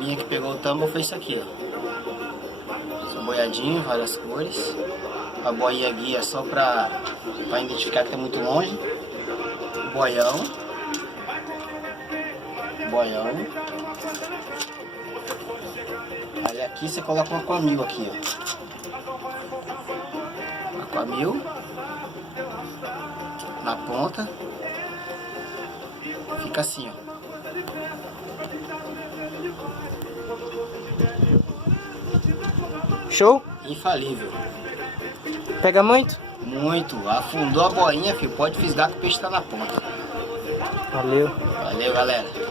minha que pegou o tambo foi isso aqui, ó. Esse boiadinho, várias cores. A boinha guia só pra identificar que tá muito longe. Boião. Boião. Aí aqui você coloca um aquamil aqui, ó. Aquamil. Na ponta. Fica assim, ó. Show? Infalível. Pega muito? Muito. Afundou a boinha, filho. Pode fisgar que o peixe tá na ponta. Valeu. Valeu, galera.